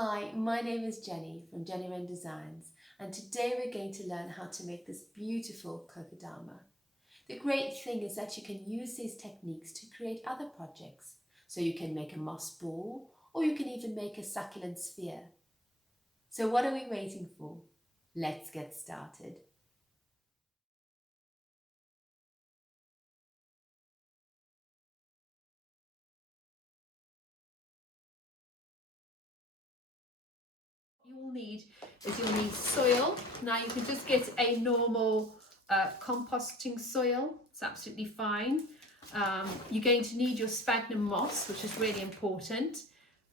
Hi, my name is Jenny from Jenny Wren Designs, and today we're going to learn how to make this beautiful kokedama. The great thing is that you can use these techniques to create other projects. So you can make a moss ball, or you can even make a succulent sphere. So what are we waiting for? Let's get started. You'll need soil. Now you can just get a normal composting soil. It's absolutely fine. You're going to need your sphagnum moss, which is really important.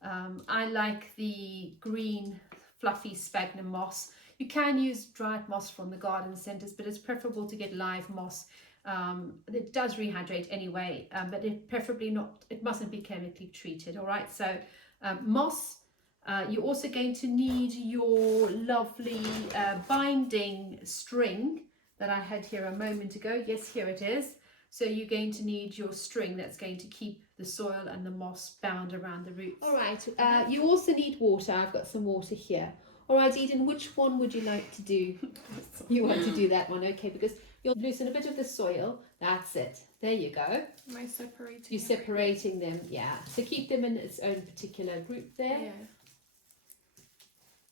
I like the green fluffy sphagnum moss. You can use dried moss from the garden centres, but it's preferable to get live moss. It does rehydrate anyway, but it mustn't be chemically treated. All right, so moss. You're also going to need your lovely binding string that I had here a moment ago. Yes, here it is. So you're going to need your string that's going to keep the soil and the moss bound around the roots. All right, you also need water. I've got some water here. All right, Eden, which one would you like to do? You want to do that one, okay, because you'll loosen a bit of the soil. That's it. There you go. Am I separating? You're separating them, yeah. So keep them in its own particular group there. Yeah.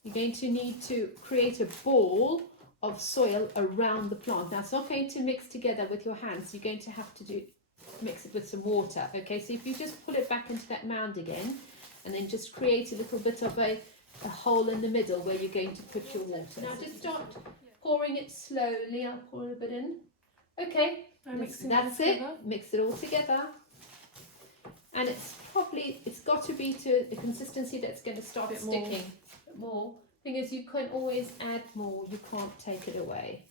You're going to need to create a ball of soil around the plant. Now, it's not going to mix together with your hands. You're going to have to mix it with some water. Okay, so if you just pull it back into that mound again, and then just create a little bit of a hole in the middle where you're going to put your water. Now, just start pouring it slowly. I'll pour a bit in. Okay, that's it. Mix it all together. And it's got to be to a consistency that's going to start sticking. More. Thing is, you can always add more, you can't take it away.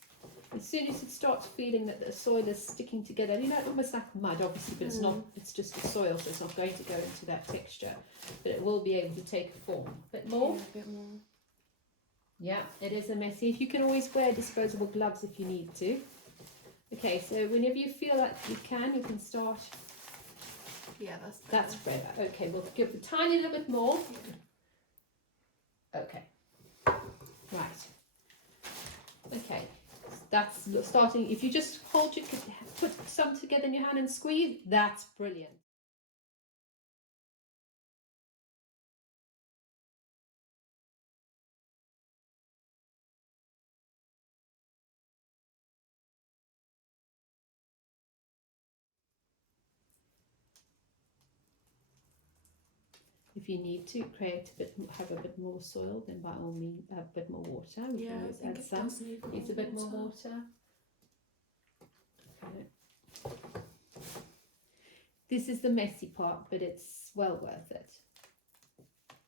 As soon as it starts feeling that the soil is sticking together, you know, almost like mud, obviously, but it's not, it's just the soil, so it's not going to go into that texture, but it will be able to take form. A bit more? Yeah, a bit more. Yeah, it is a messy. You can always wear disposable gloves if you need to. Okay, so whenever you feel like you can start. Yeah, that's better. That's better. Okay, we'll give a tiny little bit more. Okay. Right. Okay. That's starting. If you just hold it, put some together in your hand and squeeze, that's brilliant. If you need to have a bit more soil, then by all means, a bit more water. We can always add some. Needs a bit more water. Okay. This is the messy part, but it's well worth it.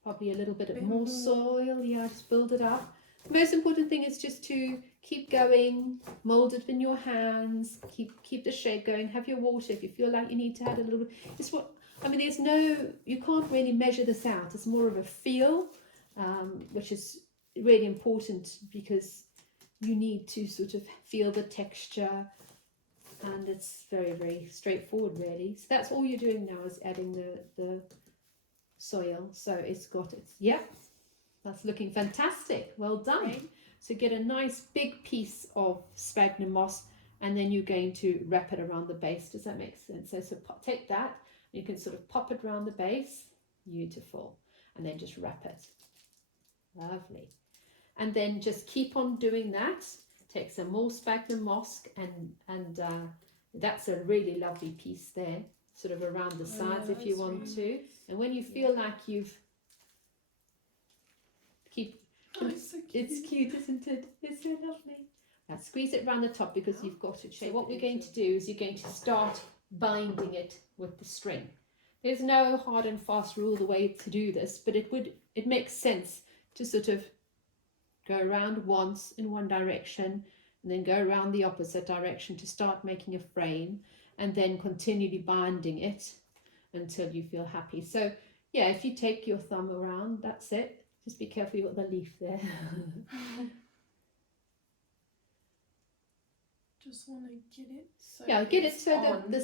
Probably a little bit of more soil. Yeah, just build it up. The most important thing is just to keep going, mold it in your hands, keep the shape going, have your water if you feel like you need to add a little bit. It's what I mean, you can't really measure this out. It's more of a feel, which is really important because you need to sort of feel the texture, and it's very, very straightforward really. So that's all you're doing now is adding the soil. So it's got its, yeah, that's looking fantastic. Well done. Okay. So get a nice big piece of sphagnum moss, and then you're going to wrap it around the base. Does that make sense? So take that. You can sort of pop it around the base. Beautiful. And then just wrap it. Lovely. And then just keep on doing that. Take some more sphagnum moss, and that's a really lovely piece there, sort of around the sides if you want to. Nice. And when you feel like you've it's so cute. It's cute, isn't it? It's so lovely. Now squeeze it around the top because you've got it. So what we're going to do is you're going to start binding it with the string. There's no hard and fast rule the way to do this, but it makes sense to sort of go around once in one direction and then go around the opposite direction to start making a frame, and then continually binding it until you feel happy. So yeah, if you take your thumb around, that's it. Just be careful, you've got the leaf there. Just want to get it. So yeah, get it so that the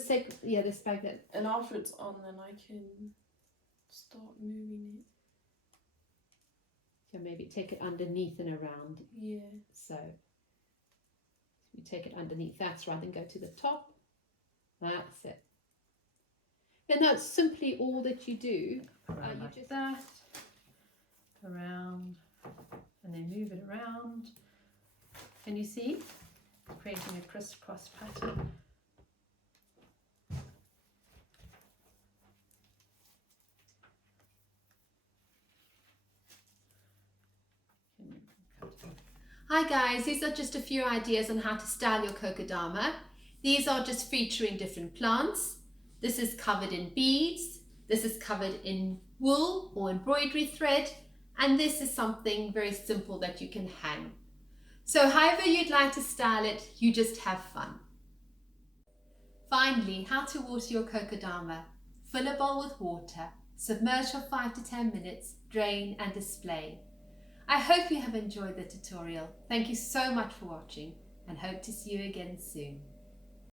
sphagnum. And after it's on, then I can start moving it. So maybe take it underneath and around. Yeah. So you take it underneath, that's right, and go to the top. That's it. And that's simply all that you do. Around You like just- that, around, and then move it around. Can you see? It's creating a crisscross pattern. Hi guys, these are just a few ideas on how to style your Kokedama. These are just featuring different plants. This is covered in beads, this is covered in wool or embroidery thread, and this is something very simple that you can hang. So however you'd like to style it, you just have fun. Finally, how to water your Kokedama. Fill a bowl with water, submerge for 5 to 10 minutes, drain and display. I hope you have enjoyed the tutorial. Thank you so much for watching and hope to see you again soon.